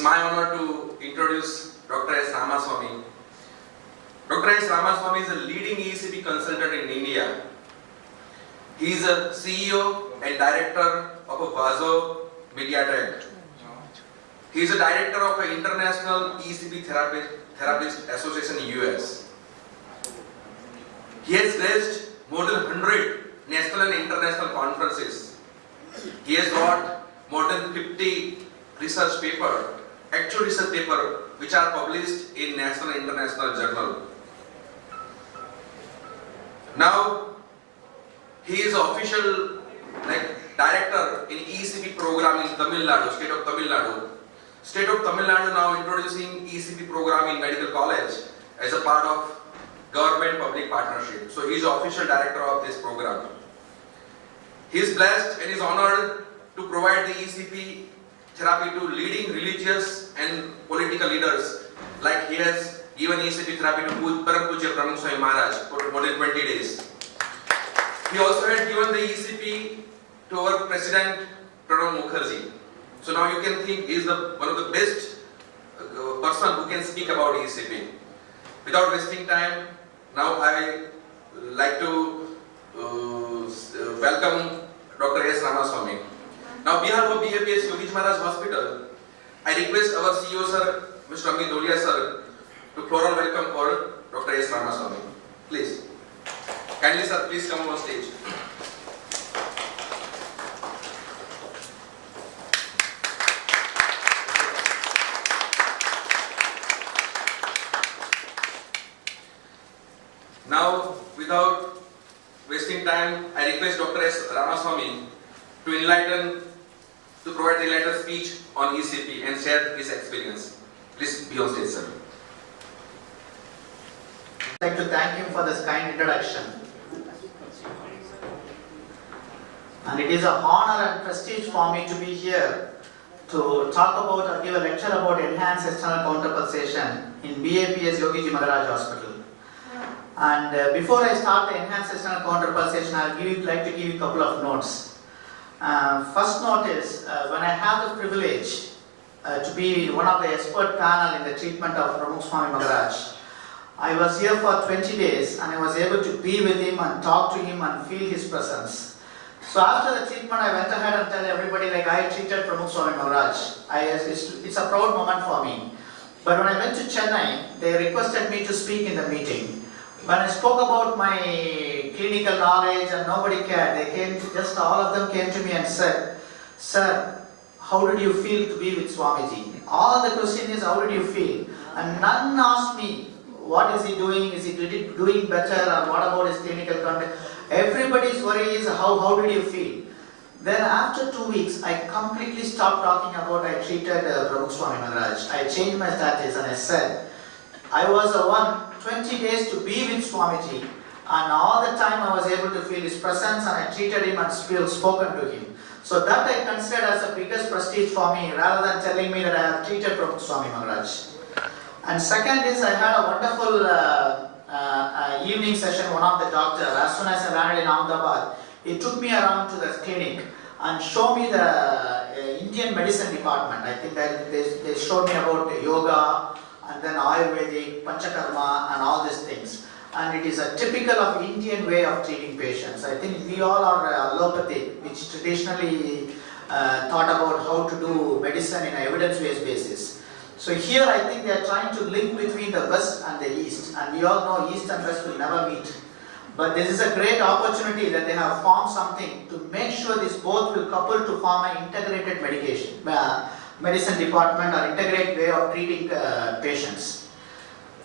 It's my honor to introduce Dr.S.Ramasamy. Dr.S.Ramasamy is a leading EECP consultant in India. He is a CEO and director of a Vaso Mediatek. He is a director of an international EECP therapist association in US. He has led more than 100 national and international conferences. He has wrote more than 50 research papers, actual research papers, which are published in national and international journal. Now, he is official director in EECP program in Tamil Nadu, state of Tamil Nadu. State of Tamil Nadu now introducing EECP program in medical college as a part of government-public partnership. So he is the official director of this program. He is blessed and is honored to provide the EECP therapy to leading religious and political leaders, like he has given EECP therapy to Ramasamy Maharaj for more than 20 days. He also had given the EECP to our President Pranab Mukherjee. So now you can think he is one of the best person who can speak about EECP. Without wasting time, now I like to welcome Dr.S.Ramasamy. Now, on behalf of BAPS Yogiji Maharaj Hospital, I request our CEO sir, Mr. Amit sir, to floral welcome for Dr.S.Ramasamy. Please. Kindly sir, please come on stage. Now, without wasting time, I request Dr.S.Ramasamy to provide the enlightened speech on EECP and share his experience. Please be on stage, sir. I'd like to thank him for this kind introduction. And it is an honor and prestige for me to be here to talk about or give a lecture about enhanced external counterpulsation in BAPS Yogiji Maharaj Hospital. And before I start the enhanced external counterpulsation, I'd like to give you a couple of notes. First note is, when I have the privilege to be one of the expert panel in the treatment of Ramasamy Maharaj, I was here for 20 days and I was able to be with him and talk to him and feel his presence. So after the treatment, I went ahead and tell everybody like I treated Ramasamy Maharaj. It's a proud moment for me. But when I went to Chennai, they requested me to speak in the meeting. When I spoke about my clinical knowledge and nobody cared, all of them came to me and said, "Sir, how did you feel to be with Swamiji?" All the question is, how did you feel? And none asked me, what is he doing? Is he doing better? Or what about his clinical content? Everybody's worry is, how did you feel? Then after 2 weeks, I completely stopped talking about I treated Ramasamy Maharaj. I changed my status and I said, I was the one 20 days to be with Swamiji, and all the time I was able to feel his presence and I treated him and spoken to him. So that I considered as the biggest prestige for me, rather than telling me that I have treated Ramasamy Maharaj. And second is, I had a wonderful evening session, one of the doctors, as soon as I landed in Ahmedabad, he took me around to the clinic and showed me the Indian medicine department. I think that they showed me about yoga, and then Ayurvedic, Panchakarma and all these things. And it is a typical of Indian way of treating patients. I think we all are allopathic, which traditionally thought about how to do medicine in an evidence-based basis. So here I think they are trying to link between the West and the East. And we all know East and West will never meet. But this is a great opportunity that they have formed something to make sure this both will couple to form an integrated medicine department or integrated way of treating patients.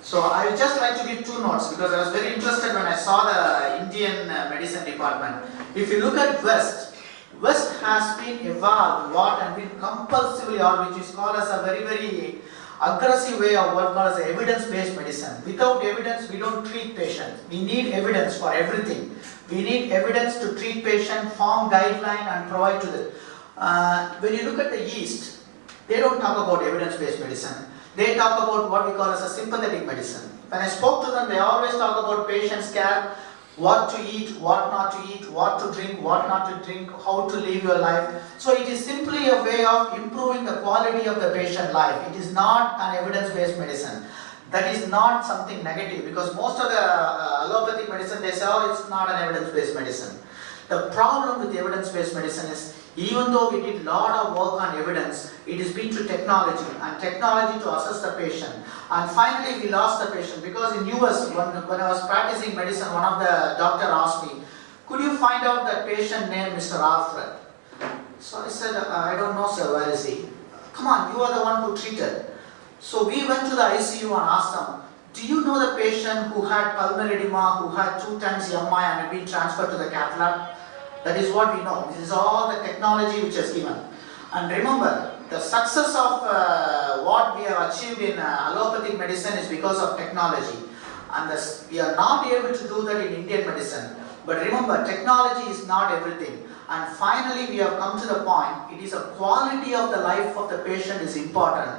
So I would just like to give two notes because I was very interested when I saw the Indian medicine department. If you look at West has been evolved and been compulsively, or which is called as a very, very aggressive way of what called as evidence-based medicine. Without evidence, we don't treat patients. We need evidence for everything. We need evidence to treat patient, form guideline and provide to them. When you look at the East, they don't talk about evidence-based medicine. They talk about what we call as a sympathetic medicine. When I spoke to them, they always talk about patient's care, what to eat, what not to eat, what to drink, what not to drink, how to live your life. So it is simply a way of improving the quality of the patient life. It is not an evidence-based medicine. That is not something negative, because most of the allopathic medicine, they say, oh, it's not an evidence-based medicine. The problem with evidence-based medicine is, even though we did a lot of work on evidence, it is been to technology, and technology to assess the patient. And finally we lost the patient, because in US, when I was practicing medicine, one of the doctor asked me, could you find out that patient name Mr. Alfred? So I said, I don't know, sir, where is he? Come on, you are the one who treated. So we went to the ICU and asked them, do you know the patient who had pulmonary edema, who had 2 times MI and had been transferred to the cath lab? That is what we know. This is all the technology which is given. And remember, the success of what we have achieved in allopathic medicine is because of technology. And we are not able to do that in Indian medicine. But remember, technology is not everything. And finally, we have come to the point, it is a quality of the life of the patient is important,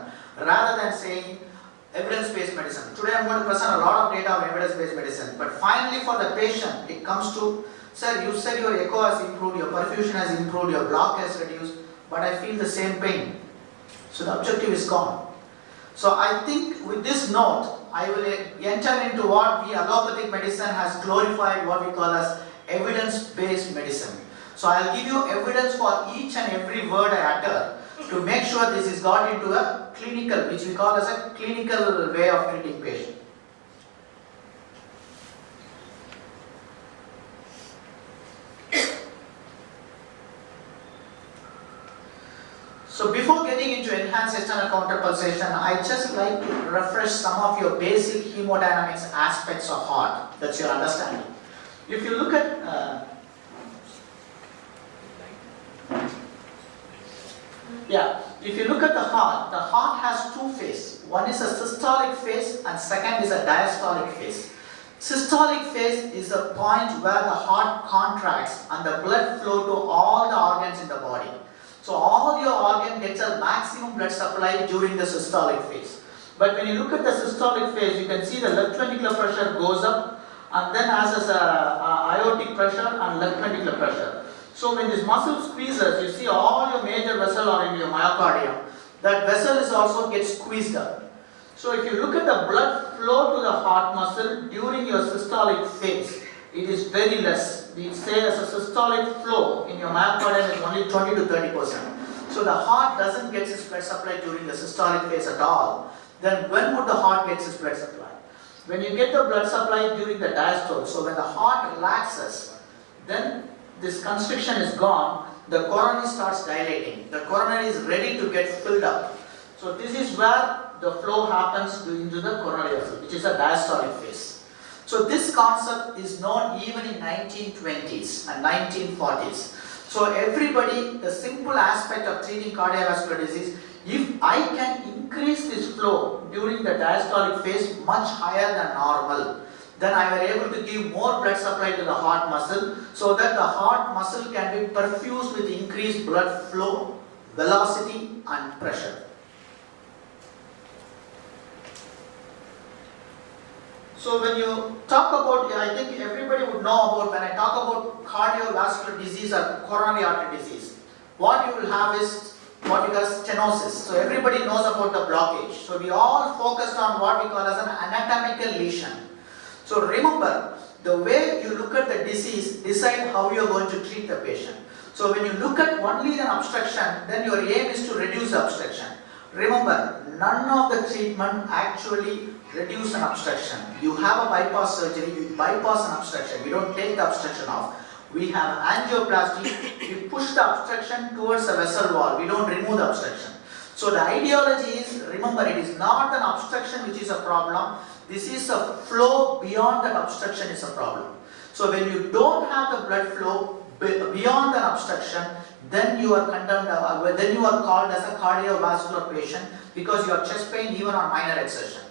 rather than saying evidence-based medicine. Today I am going to present a lot of data on evidence-based medicine. But finally, for the patient, it comes to, sir, you said your echo has improved, your perfusion has improved, your block has reduced, but I feel the same pain. So the objective is gone. So I think with this note, I will enter into what we allopathic medicine has glorified, what we call as evidence-based medicine. So I'll give you evidence for each and every word I utter to make sure this is got into a clinical, which we call as a clinical way of treating patient. So before getting into enhanced external counterpulsation, I just like to refresh some of your basic hemodynamics aspects of heart. That's your understanding. If you look at if you look at the heart has 2 phases. One is a systolic phase and second is a diastolic phase. Systolic phase is the point where the heart contracts and the blood flow to all the organs in the body. So all your organ gets a maximum blood supply during the systolic phase. But when you look at the systolic phase, you can see the left ventricular pressure goes up and then has aortic pressure and left ventricular pressure. So when this muscle squeezes, you see all your major vessel are in your myocardium. That vessel is also gets squeezed up. So if you look at the blood flow to the heart muscle during your systolic phase, it is very less. We say as a systolic flow in your myocardium is only 20 to 30%. So the heart doesn't get its blood supply during the systolic phase at all. Then when would the heart get its blood supply? When you get the blood supply during the diastole, so when the heart relaxes, then this constriction is gone, the coronary starts dilating. The coronary is ready to get filled up. So this is where the flow happens into the coronary vessel, which is a diastolic phase. So this concept is known even in 1920s and 1940s. So everybody, the simple aspect of treating cardiovascular disease, if I can increase this flow during the diastolic phase much higher than normal, then I were able to give more blood supply to the heart muscle so that the heart muscle can be perfused with increased blood flow, velocity and pressure. So when you talk about, I think everybody would know about, when I talk about cardiovascular disease or coronary artery disease, what you will have is what we call stenosis. So everybody knows about the blockage. So we all focused on what we call as an anatomical lesion. So remember, the way you look at the disease decide how you are going to treat the patient. So when you look at only an obstruction, then your aim is to reduce the obstruction. Remember, none of the treatment actually reduce an obstruction. You have a bypass surgery, you bypass an obstruction. We don't take the obstruction off. We have angioplasty, we push the obstruction towards the vessel wall. We don't remove the obstruction. So the ideology is, remember, it is not an obstruction which is a problem. This is a flow beyond that obstruction is a problem. So when you don't have the blood flow beyond an obstruction, then you are condemned, then you are called as a cardiovascular patient because you have chest pain even on minor exertion.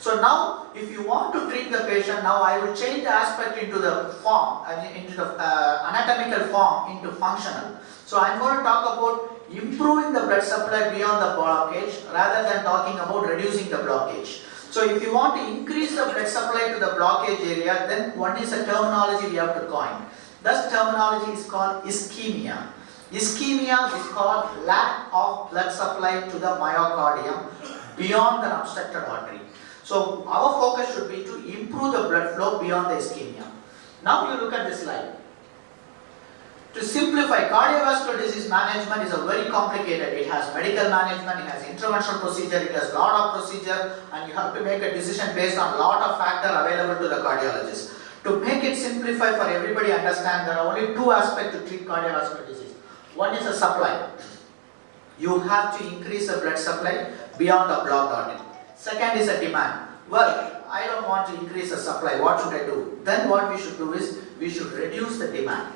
So now, if you want to treat the patient, now I will change the aspect into the form, into the anatomical form into functional. So I am going to talk about improving the blood supply beyond the blockage rather than talking about reducing the blockage. So if you want to increase the blood supply to the blockage area, then one is a terminology we have to coin. This terminology is called ischemia. Ischemia is called lack of blood supply to the myocardium beyond the obstructed artery. So our focus should be to improve the blood flow beyond the ischemia. Now you look at this slide. To simplify, cardiovascular disease management is a very complicated. It has medical management, it has interventional procedure, it has lot of procedure, and you have to make a decision based on lot of factors available to the cardiologist. To make it simplify for everybody understand, there are only two aspects to treat cardiovascular disease. One is the supply. You have to increase the blood supply beyond the blocked artery. Second is the demand. Well, I don't want to increase the supply, what should I do? Then what we should do is, we should reduce the demand.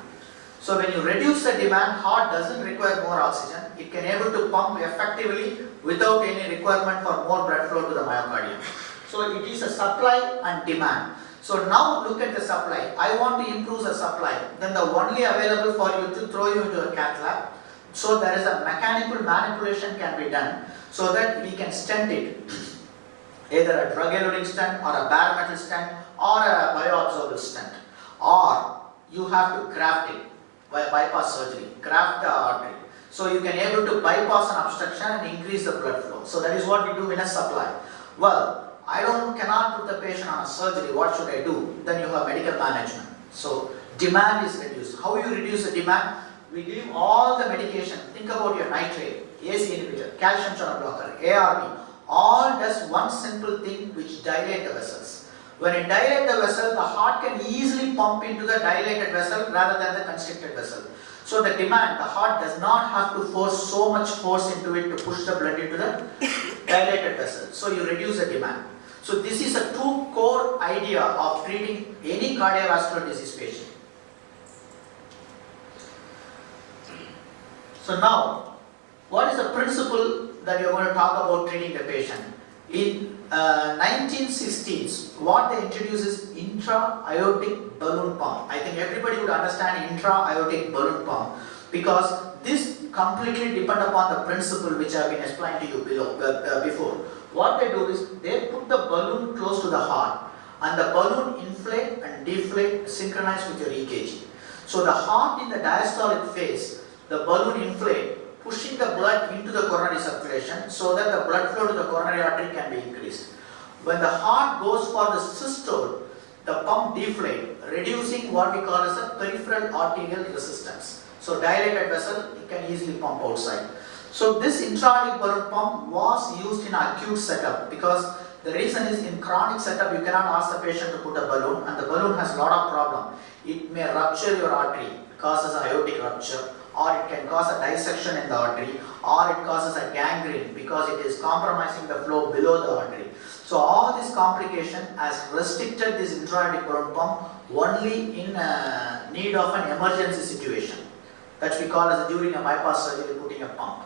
So when you reduce the demand, heart doesn't require more oxygen. It can able to pump effectively without any requirement for more blood flow to the myocardium. So it is a supply and demand. So now look at the supply. I want to improve the supply. Then the only available for you to throw you into a cath lab. So there is a mechanical manipulation can be done so that we can stent it. Either a drug-eluting stent or a bare metal stent or a bioabsorbable stent. Or you have to graft it by bypass surgery, graft the artery. So you can able to bypass an obstruction and increase the blood flow. So that is what we do in a supply. Well, I cannot put the patient on a surgery, what should I do? Then you have medical management. So demand is reduced. How you reduce the demand? We give all the medication. Think about your nitrate, ACE inhibitor, calcium channel blocker, ARB. All does one simple thing which dilate the vessels. When it dilates the vessel, the heart can easily pump into the dilated vessel rather than the constricted vessel. So the demand, the heart does not have to force so much force into it to push the blood into the dilated vessel. So you reduce the demand. So this is a two core idea of treating any cardiovascular disease patient. So now, what is the principle that we are going to talk about treating the patient? In 1960s, what they introduced is intra-aortic balloon pump. I think everybody would understand intra-aortic balloon pump because this completely depends upon the principle which I have been explained to you before. What they do is they put the balloon close to the heart and the balloon inflate and deflate synchronized with your EKG. So the heart in the diastolic phase, the balloon inflate, pushing the blood into the coronary circulation so that the blood flow to the coronary artery can be increased. When the heart goes for the systole, the pump deflate, reducing what we call as a peripheral arterial resistance. So dilated vessel, it can easily pump outside. So this intra-aortic balloon pump was used in acute setup because the reason is in chronic setup you cannot ask the patient to put a balloon and the balloon has a lot of problem. It may rupture your artery, causes an aortic rupture, or it can cause a dissection in the artery, or it causes a gangrene because it is compromising the flow below the artery. So all this complication has restricted this intra-aortic balloon pump only in need of an emergency situation. That we call as during a bypass surgery putting a pump.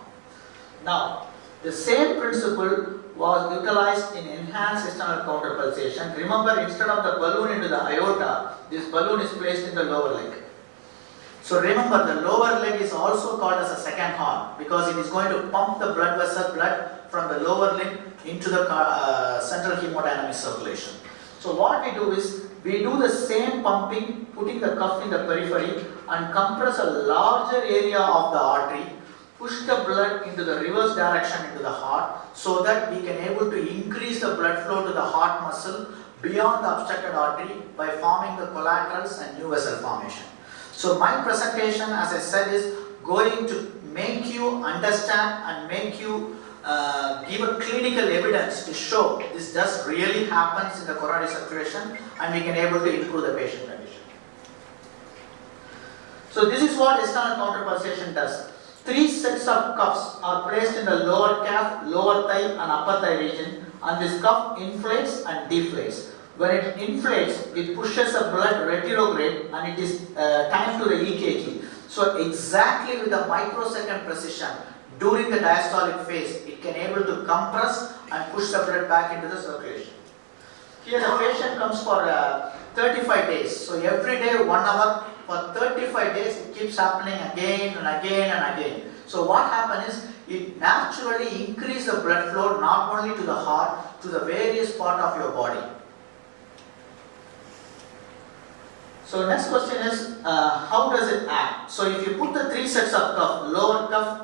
Now, the same principle was utilized in enhanced external counterpulsation. Remember, instead of the balloon into the aorta, this balloon is placed in the lower leg. So remember, the lower leg is also called as a second heart because it is going to pump the blood from the lower limb into the central hemodynamic circulation. So what we do is, we do the same pumping, putting the cuff in the periphery and compress a larger area of the artery, push the blood into the reverse direction into the heart so that we can able to increase the blood flow to the heart muscle beyond the obstructed artery by forming the collaterals and new vessel formation. So my presentation, as I said, is going to make you understand and make you give a clinical evidence to show this does really happens in the coronary circulation and we can able to improve the patient condition. So this is what external counterpulsation does. 3 sets of cuffs are placed in the lower calf, lower thigh and upper thigh region and this cuff inflates and deflates. When it inflates, it pushes the blood retrograde and it is timed to the EKG. So exactly with a microsecond precision, during the diastolic phase, it can able to compress and push the blood back into the circulation. Here the patient comes for 35 days. So every day 1 hour for 35 days it keeps happening again and again and again. So what happens is it naturally increases the blood flow not only to the heart, to the various part of your body. So next question is, how does it act? So if you put the three sets of cuff,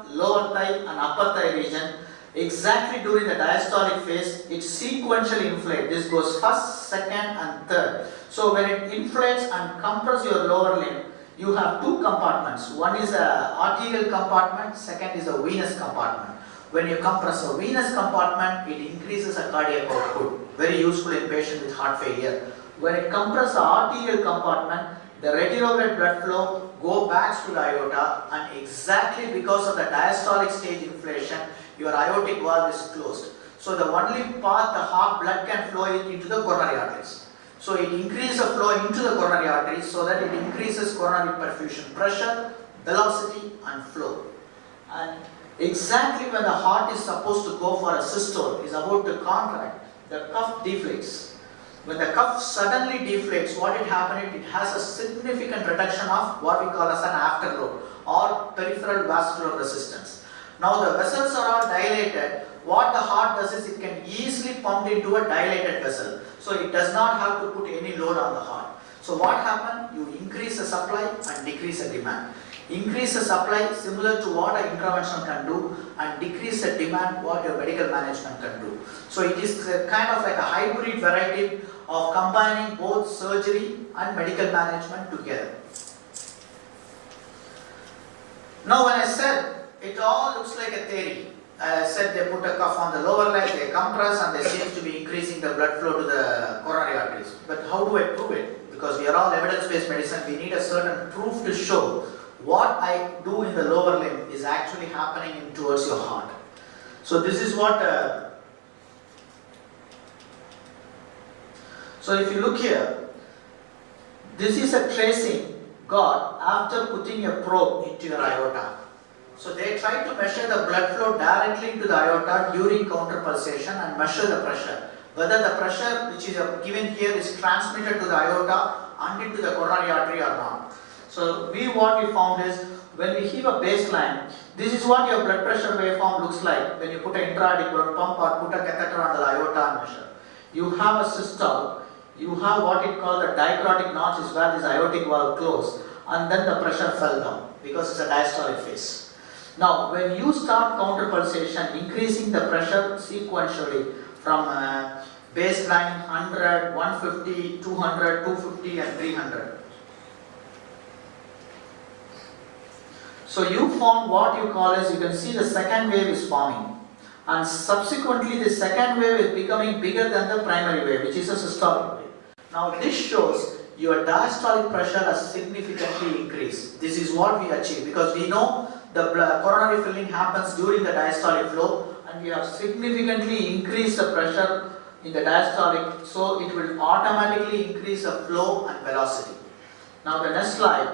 lower thigh and upper thigh region, exactly during the diastolic phase, it sequentially inflates. This goes first, second and third. So when it inflates and compresses your lower limb, you have two compartments. One is a arterial compartment, second is a venous compartment. When you compress a venous compartment, it increases a cardiac output. Very useful in patients with heart failure. When it compresses the arterial compartment, the retrograde blood flow goes back to the aorta, and exactly because of the diastolic stage inflation, your aortic valve is closed. So the only path the heart blood can flow is into the coronary arteries. So it increases the flow into the coronary arteries so that it increases coronary perfusion pressure, velocity and flow. And exactly when the heart is supposed to go for a systole, is about to contract, the cuff deflates. When the cuff suddenly deflates, what it happens, it has a significant reduction of what we call as an afterload or peripheral vascular resistance. Now the vessels are all dilated. What the heart does is it can easily pump into a dilated vessel. So it does not have to put any load on the heart. So what happens? You increase the supply and decrease the demand. Increase the supply similar to what an intervention can do, and decrease the demand what your medical management can do. So it is kind of like a hybrid variety of combining both surgery and medical management together. Now when I said it all looks like a theory, I said they put a cuff on the lower leg, they compress and they seem to be increasing the blood flow to the coronary arteries. But how do I prove it? Because we are all evidence-based medicine, we need a certain proof to show what I do in the lower limb is actually happening towards your heart. So this is what, so if you look here, this is a tracing got after putting a probe into your aorta. So they try to measure the blood flow directly into the aorta during counterpulsation and measure the pressure. Whether the pressure which is given here is transmitted to the aorta and into the coronary artery or not. So what we found is, when we heave a baseline, this is what your blood pressure waveform looks like when you put an intra-aortic blood pump or put a catheter on the aorta and measure. You have a systole, you have what it called the dicrotic notch is where this aortic valve closed, and then the pressure fell down because it's a diastolic phase. Now when you start counterpulsation, increasing the pressure sequentially from baseline 100, 150, 200, 250 and 300. So you found what you call as, you can see the second wave is forming, and subsequently the second wave is becoming bigger than the primary wave, which is a systolic wave. Now this shows your diastolic pressure has significantly increased. This is what we achieve because we know the coronary filling happens during the diastolic flow, and we have significantly increased the pressure in the diastolic, so it will automatically increase the flow and velocity. Now the next slide.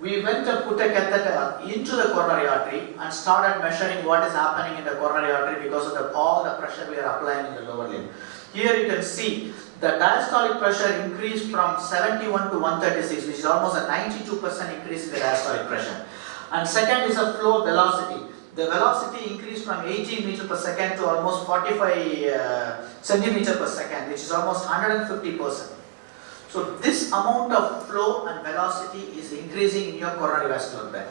We went to put a catheter into the coronary artery and started measuring what is happening in the coronary artery because of all the pressure we are applying in the lower limb. Here you can see the diastolic pressure increased from 71 to 136, which is almost a 92% increase in the diastolic pressure. And second is a flow velocity. The velocity increased from 18 meters per second to almost 45 centimeters per second, which is almost 150%. So this amount of flow and velocity is increasing in your coronary vascular bed.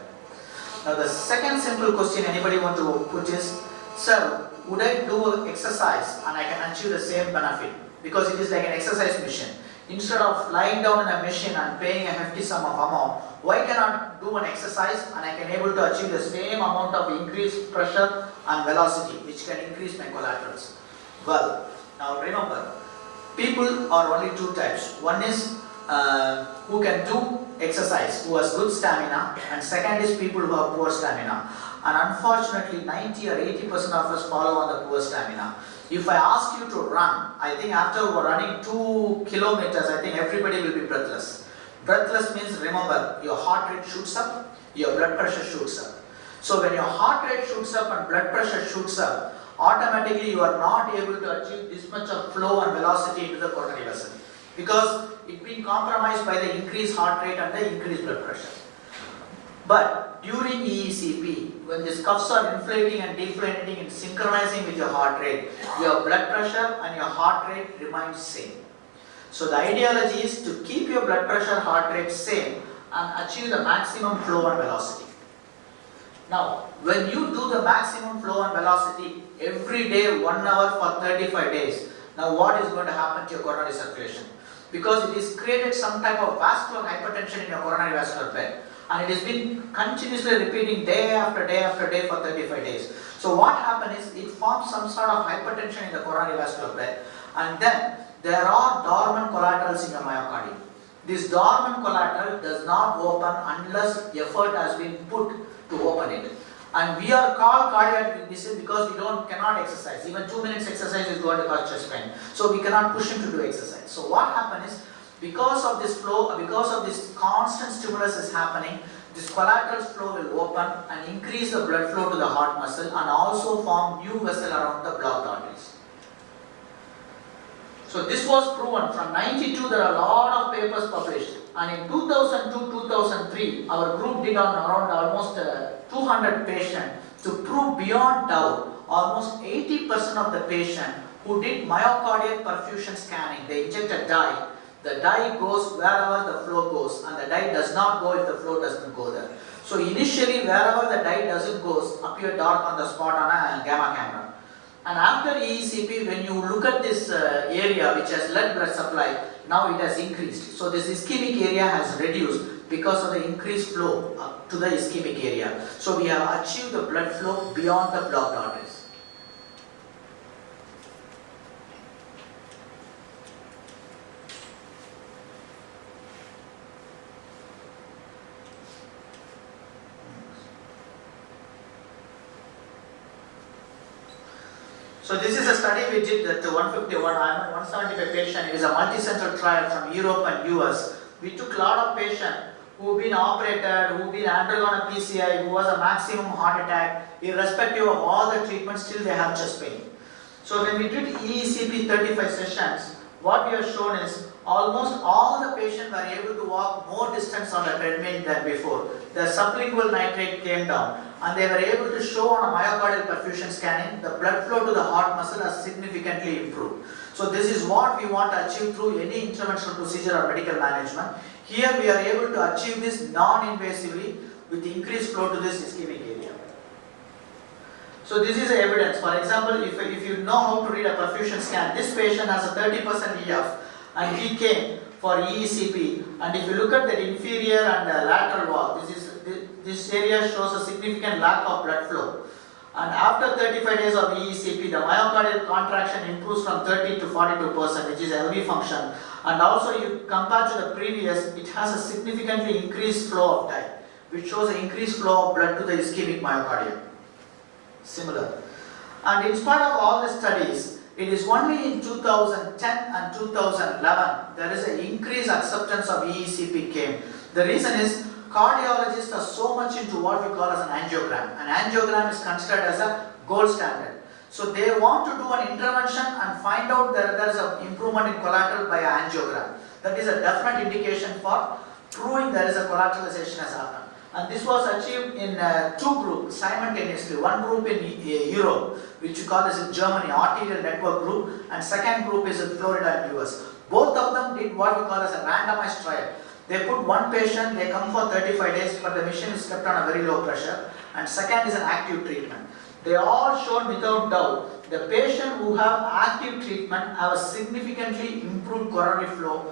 Now the second simple question anybody want to put is, sir, would I do an exercise and I can achieve the same benefit? Because it is like an exercise machine. Instead of lying down in a machine and paying a hefty sum of amount, why cannot do an exercise and I can able to achieve the same amount of increased pressure and velocity, which can increase my collaterals? Well, now remember, people are only two types. One is who can do exercise, who has good stamina, and second is people who have poor stamina. And unfortunately, 90 or 80% of us follow on the poor stamina. If I ask you to run, I think after running 2 kilometers, I think everybody will be breathless. Breathless means, remember, your heart rate shoots up, your blood pressure shoots up. So when your heart rate shoots up and blood pressure shoots up, automatically you are not able to achieve this much of flow and velocity into the coronary vessel, because it's been compromised by the increased heart rate and the increased blood pressure. But during EECP, when these cuffs are inflating and deflating and synchronizing with your heart rate, your blood pressure and your heart rate remains same. So the ideology is to keep your blood pressure, heart rate same and achieve the maximum flow and velocity. Now, when you do the maximum flow and velocity every day, 1 hour for 35 days, now what is going to happen to your coronary circulation? Because it is created some type of vascular hypertension in your coronary vascular bed, and it has been continuously repeating day after day after day for 35 days. So what happens is it forms some sort of hypertension in the coronary vascular bed, and then there are dormant collaterals in your myocardium. This dormant collateral does not open unless effort has been put to open it. And we are called cardiac disease because we cannot exercise. Even 2 minutes exercise is going to cause chest pain. So we cannot push him to do exercise. So what happens is, because of this flow, because of this constant stimulus is happening, this collateral flow will open and increase the blood flow to the heart muscle and also form new vessel around the blocked arteries. So this was proven. From 92 there are a lot of papers published, and in 2002-2003 our group did on around almost 200 patients to prove beyond doubt. Almost 80% of the patient who did myocardial perfusion scanning, they inject a dye. The dye goes wherever the flow goes, and the dye does not go if the flow doesn't go there. So initially wherever the dye doesn't go, appear dark on the spot on a gamma camera. And after EECP, when you look at this area which has lead blood supply, now it has increased. So this ischemic area has reduced because of the increased flow to the ischemic area. So we have achieved the blood flow beyond the blocked arteries. So this is a study we did at 175 patient. It is a multi-center trial from Europe and US. We took a lot of patients who have been operated, who have been undergone a PCI, who was a maximum heart attack, irrespective of all the treatments, still they have chest pain. So when we did EECP 35 sessions, what we have shown is almost all the patients were able to walk more distance on the treadmill than before. The sublingual nitrate came down, and they were able to show on a myocardial perfusion scanning the blood flow to the heart muscle has significantly improved. So this is what we want to achieve through any interventional procedure or medical management. Here we are able to achieve this non-invasively with increased flow to this ischemic area. So this is evidence. For example, if you know how to read a perfusion scan, this patient has a 30% EF and he came for EECP, and if you look at the inferior and the lateral wall, this area shows a significant lack of blood flow. And after 35 days of EECP, the myocardial contraction improves from 30 to 42%, which is LV function. And also you compare to the previous, it has a significantly increased flow of dye, which shows an increased flow of blood to the ischemic myocardium. Similar. And in spite of all the studies, it is only in 2010 and 2011 there is an increased acceptance of EECP came. The reason is cardiologists are so much into what we call as an angiogram. An angiogram is considered as a gold standard. So they want to do an intervention and find out that there is an improvement in collateral by an angiogram. That is a definite indication for proving there is a collateralization has happened. And this was achieved in two groups simultaneously. One group in Europe, which we call as in Germany, arterial network group, and second group is in Florida and US. Both of them did what we call as a randomized trial. They put one patient, they come for 35 days, but the machine is kept on a very low pressure, and second is an active treatment. They all showed without doubt the patient who have active treatment have a significantly improved coronary flow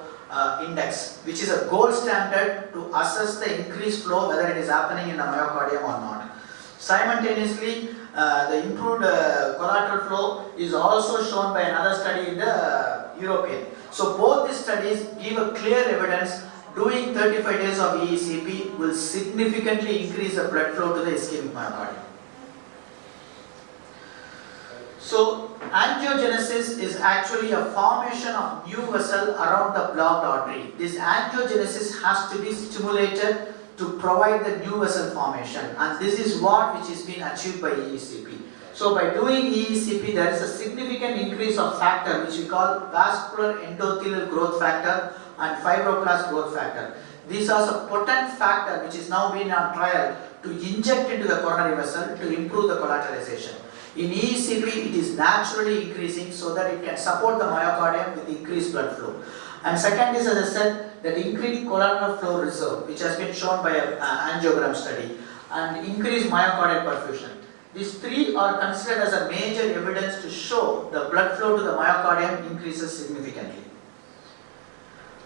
index, which is a gold standard to assess the increased flow whether it is happening in the myocardium or not. Simultaneously, the improved collateral flow is also shown by another study in the European. So both these studies give a clear evidence doing 35 days of EECP will significantly increase the blood flow to the ischemic myocardium. So angiogenesis is actually a formation of new vessel around the blocked artery. This angiogenesis has to be stimulated to provide the new vessel formation, and this is what which is being achieved by EECP. So by doing EECP, there is a significant increase of factor which we call vascular endothelial growth factor and fibroblast growth factor. This is a potent factor which is now being on trial to inject into the coronary vessel to improve the collateralization. In EECP, it is naturally increasing so that it can support the myocardium with increased blood flow. And second is, as I said, that increased collateral flow reserve, which has been shown by an angiogram study, and increased myocardial perfusion. These three are considered as a major evidence to show the blood flow to the myocardium increases significantly.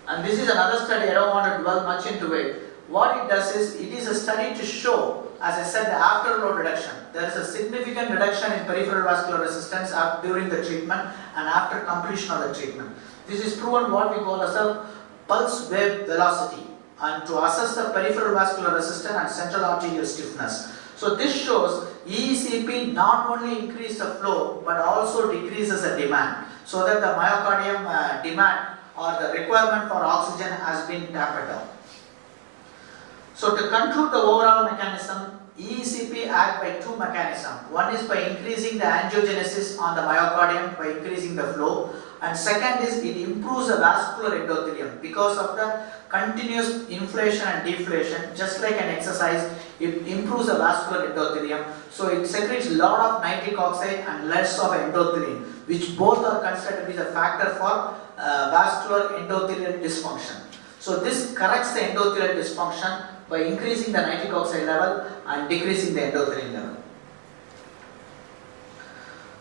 And this is another study, I don't want to dwell much into it. What it does is, it is a study to show, as I said, the afterload reduction. There is a significant reduction in peripheral vascular resistance during the treatment and after completion of the treatment. This is proven what we call as a pulse wave velocity, and to assess the peripheral vascular resistance and central arterial stiffness. So this shows EECP not only increases the flow but also decreases the demand, so that the myocardium demand or the requirement for oxygen has been tapered down. So to conclude the overall mechanism, EECP acts by two mechanisms. One is by increasing the angiogenesis on the myocardium by increasing the flow, and second is it improves the vascular endothelium because of the continuous inflation and deflation. Just like an exercise, it improves the vascular endothelium, so it secretes a lot of nitric oxide and less of endothelin, which both are considered to be the factor for vascular endothelial dysfunction. So this corrects the endothelial dysfunction by increasing the nitric oxide level and decreasing the endothelin level.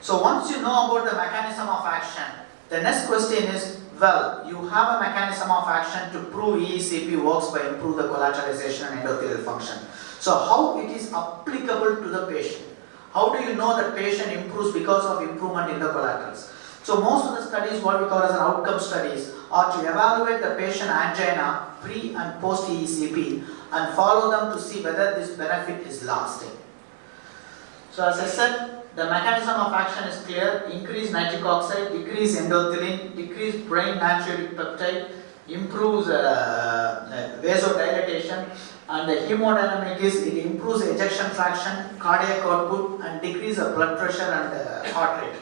So once you know about the mechanism of action, the next question is, well, you have a mechanism of action to prove EECP works by improve the collateralization and endothelial function. So how it is applicable to the patient? How do you know that patient improves because of improvement in the collaterals? So most of the studies, what we call as an outcome studies, are to evaluate the patient angina pre and post EECP and follow them to see whether this benefit is lasting. So as I said, the mechanism of action is clear: increase nitric oxide, decrease endothelin, decrease brain natriuretic peptide, improves vasodilatation, and the hemodynamic is it improves ejection fraction, cardiac output, and decrease the blood pressure and heart rate.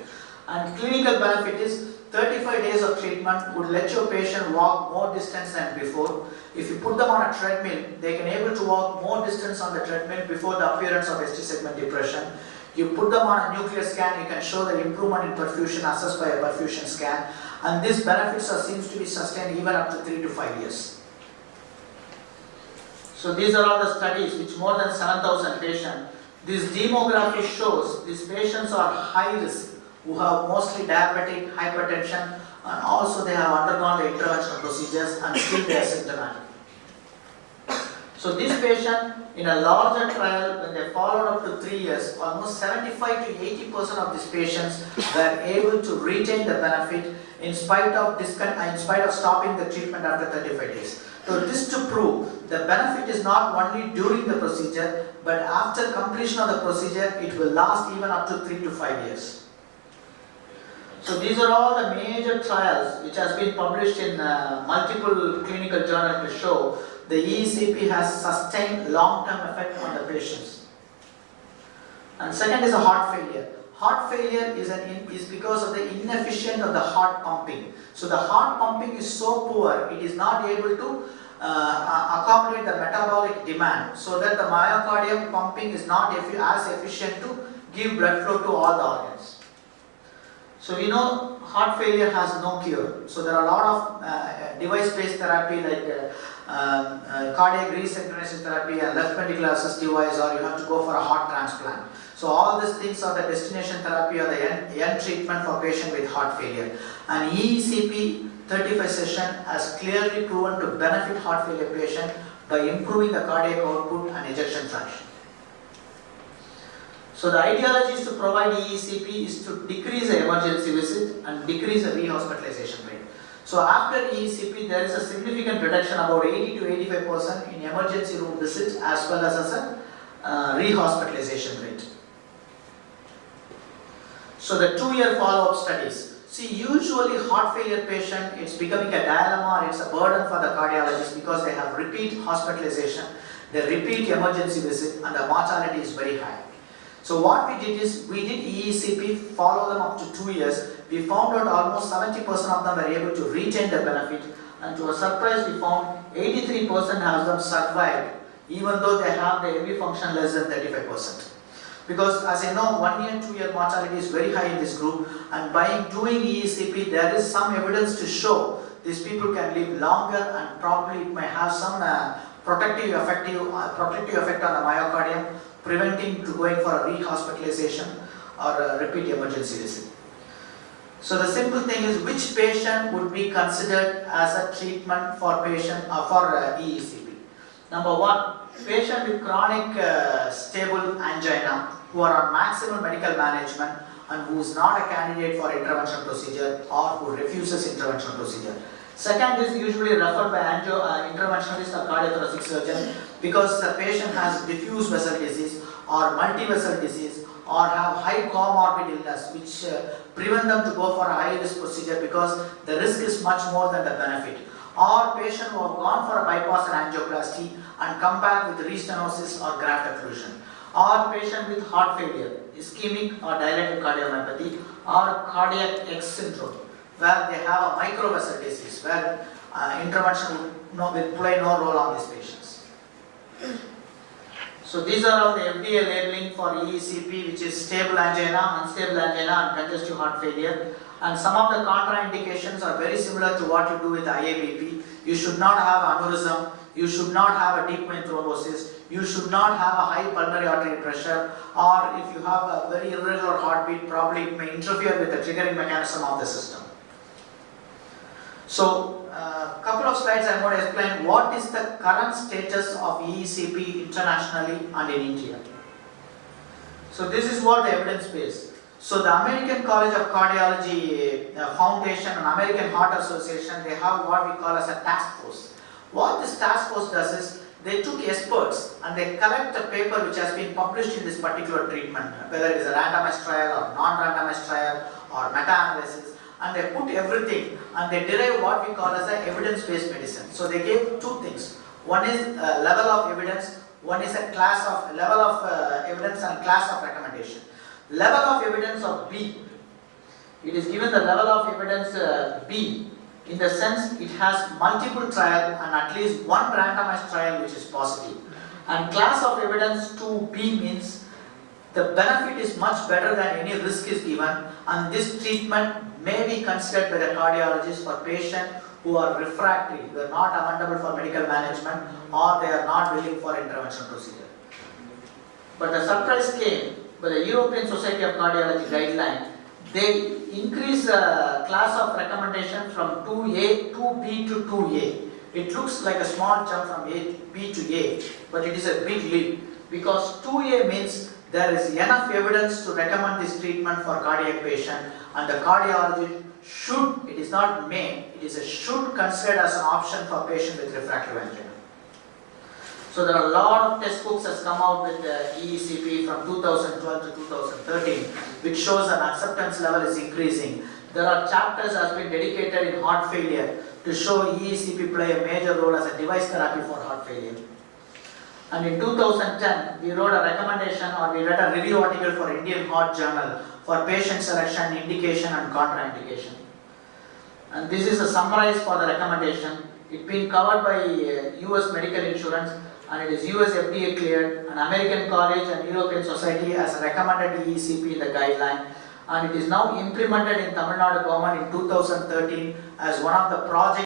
And clinical benefit is 35 days of treatment would let your patient walk more distance than before. If you put them on a treadmill, they can able to walk more distance on the treadmill before the appearance of ST segment depression. You put them on a nuclear scan, you can show the improvement in perfusion assessed by a perfusion scan, and these benefits seems to be sustained even up to 3 to 5 years. So these are all the studies which more than 7,000 patients. This demography shows these patients are high risk, who have mostly diabetic, hypertension, and also they have undergone the interventional procedures and still they are symptomatic. So this patient, in a larger trial, when they followed up to 3 years, almost 75 to 80% of these patients were able to retain the benefit in spite of stopping the treatment after 35 days. So this to prove the benefit is not only during the procedure, but after completion of the procedure, it will last even up to 3 to 5 years. So these are all the major trials which has been published in multiple clinical journals to show the EECP has sustained long-term effect on the patients. And second is a heart failure. Heart failure is because of the inefficient of the heart pumping. So the heart pumping is so poor, it is not able to accommodate the metabolic demand, so that the myocardium pumping is not as efficient to give blood flow to all the organs. So we know heart failure has no cure. So there are a lot of device-based therapy like cardiac resynchronization therapy and left ventricular assist device, or you have to go for a heart transplant. So all these things are the destination therapy or the end treatment for patient with heart failure. And EECP 35 session has clearly proven to benefit heart failure patient by improving the cardiac output and ejection fraction. So the ideology is to provide EECP is to decrease the emergency visit and decrease the rehospitalization rate. So after EECP, there is a significant reduction, about 80 to 85% in emergency room visits as well as a rehospitalization rate. So the 2-year follow-up studies. See, usually heart failure patient, it's becoming a dilemma or it's a burden for the cardiologist because they have repeat hospitalization, they repeat emergency visit, and the mortality is very high. So what we did is, we did EECP, follow them up to 2 years. We found out almost 70% of them were able to retain the benefit, and to our surprise we found 83% of them survived even though they have the AV function less than 35%. Because as you know, 1 year, 2 year mortality is very high in this group, and by doing EECP there is some evidence to show these people can live longer and probably it may have some protective effect on the myocardium, preventing to going for a rehospitalization or a repeat emergency visit. So the simple thing is, which patient would be considered as a treatment for EECP? Number one, patient with chronic stable angina who are on maximal medical management and who is not a candidate for intervention procedure or who refuses intervention procedure. Second is usually referred by interventionist or cardiothoracic surgeon because the patient has diffuse vessel disease or multi-vessel disease or have high comorbid illness which prevent them to go for a high risk procedure because the risk is much more than the benefit. Or patient who have gone for a bypass and angioplasty and come back with restenosis or graft occlusion. Or patient with heart failure, ischemic or dilated cardiomyopathy or cardiac X syndrome, where they have a microvessel disease, where intervention will play no role on these patients. So these are all the FDA labeling for EECP, which is stable angina, unstable angina and congestive heart failure. And some of the contraindications are very similar to what you do with IABP. You should not have aneurysm, you should not have a deep vein thrombosis, you should not have a high pulmonary artery pressure, or if you have a very irregular heartbeat, probably it may interfere with the triggering mechanism of the system. So, a couple of slides I am going to explain what is the current status of EECP internationally and in India. So this is what the evidence base. So the American College of Cardiology Foundation and American Heart Association, they have what we call as a task force. What this task force does is, they took experts and they collect a paper which has been published in this particular treatment, whether it is a randomized trial or non-randomized trial or meta-analysis, and they put everything and they derive what we call as a evidence-based medicine. So they gave two things. One is level of evidence, one is a class of level of evidence and class of recommendation. Level of evidence of B, it is given the level of evidence B in the sense it has multiple trials and at least one randomized trial which is positive. And class of evidence 2B means the benefit is much better than any risk is given, and this treatment may be considered by the cardiologist for patients who are refractory, who are not amendable for medical management or they are not willing for intervention procedure. But the surprise came by the European Society of Cardiology guideline. They increase the class of recommendation from 2B to 2A. It looks like a small jump from B to A, but it is a big leap because 2A means there is enough evidence to recommend this treatment for cardiac patient, and the cardiologist should, it is not may, it is a should consider as an option for patient with refractory angina. So there are a lot of test books has come out with the EECP from 2012 to 2013, which shows an acceptance level is increasing. There are chapters has been dedicated in heart failure to show EECP play a major role as a device therapy for heart failure. And in 2010, we wrote a recommendation or we read a review article for Indian Heart Journal for patient selection, indication and contraindication. And this is a summary for the recommendation. It's been covered by US medical insurance and it is US FDA cleared, and American College and European Society has recommended EECP in the guideline, and it is now implemented in Tamil Nadu government in 2013 as one of the projects